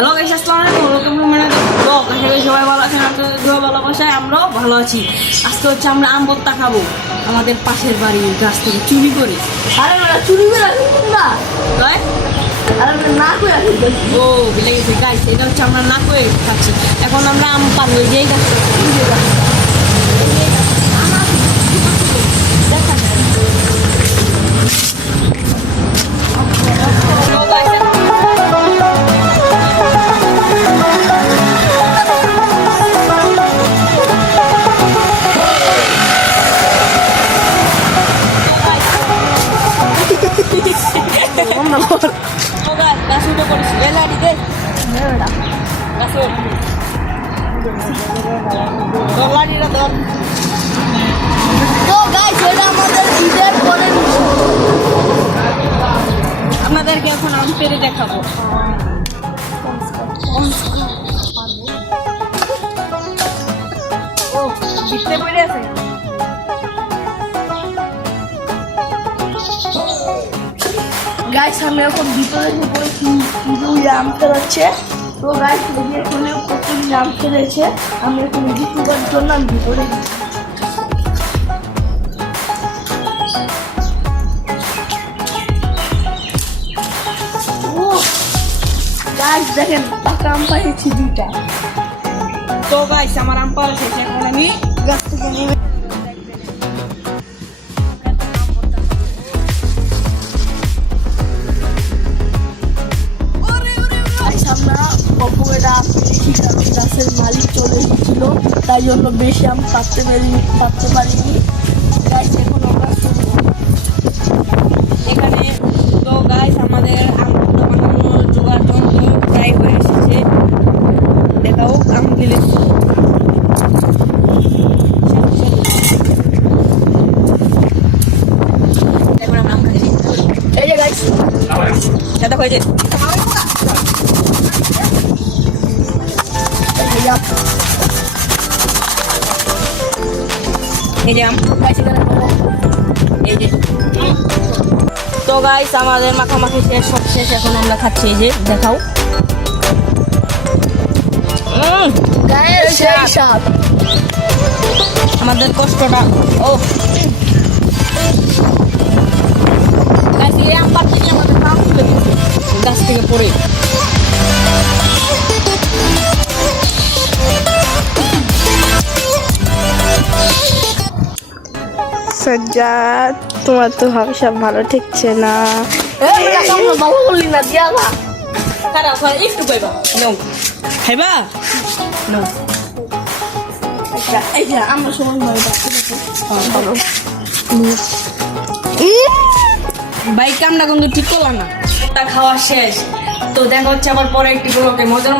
Hello guys, আসসালামু আলাইকুম। Welcome to my blog. আশা করি সবাই ভালো আছেন, আপনাদের দোয়া ভালোবাসায় আমরাও ভালো আছি। আজকে হচ্ছে আমরা আম ভর্তা খাবো আমাদের পাশের বাড়ির গাছ থেকে চুরি করে। আরে না চুরি করে রাখুন না। তাই আরে না করে রাখুন। ও ভুলে গেছে গাইস, এটা হচ্ছে আমরা না করে খাচ্ছি। এখন আমরা আম পারবো যেই গাছ গাছ উঠে পড়েছি। তো গাইস এটা আমাদের ঈদের পরে আপনাদেরকে এখন আম পেরে দেখাবো। ও দিতে পড়ে আছে। গাইস আমি এখন ভিতরে ঢুকে দুই আম ফেলাচ্ছে। তো গাইস দেখি এখানে কত আম ফেলেছে। আমি এখন ইউটিউবের জন্য আমি ভিতরে গাইস দেখেন পাকা আম পাইছি দুইটা। তো গাইস আমার আম পাড়া শেষ, এখন আমি গাছ থেকে নেমে আমরা পপুয়েটা পেরেছি কারণ গাছের মালিক চলে এসেছিল, তাই জন্য বেশি আম পাততে পারিনি। গাছ এখন আমরা শুনবো। এখানে। তো গাইস আমাদের আম ভর্তা বানানোর জোগাড় যন্ত্র প্রায় হয়ে এসেছে। দেখাও আম গেলে এখন আমরা আম খাচ্ছি। এই যে গাছ সাদা হয়েছে। এই যে আম, এই যে। তো গাইস আমাদের মাখামাখি শেষ, সব শেষ, এখন আমরা খাচ্ছি। এই যে দেখাও। আমাদের কষ্টটা ও গাছ এই আম পাড়তে গিয়ে আমাদের পা ফুলে গেছে গাছ থেকে পড়ে। সজ্জাদ, তোমার তো ভাবসাব ভালো ঠেকছে না। ভালো বললি না দিয়া না। খারাপ হয় একটু পাইবা নাও খাইবা নাও। আচ্ছা এই যে আমরা সবাই বাইক কামটা কিন্তু ঠিক করলাম না। তা খাওয়া শেষ। তো দেখা হচ্ছে আবার পরে একটি ব্লগে। মজার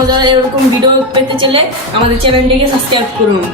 মজার এরকম ভিডিও পেতে চাইলে আমাদের চ্যানেলটিকে সাবস্ক্রাইব করুন।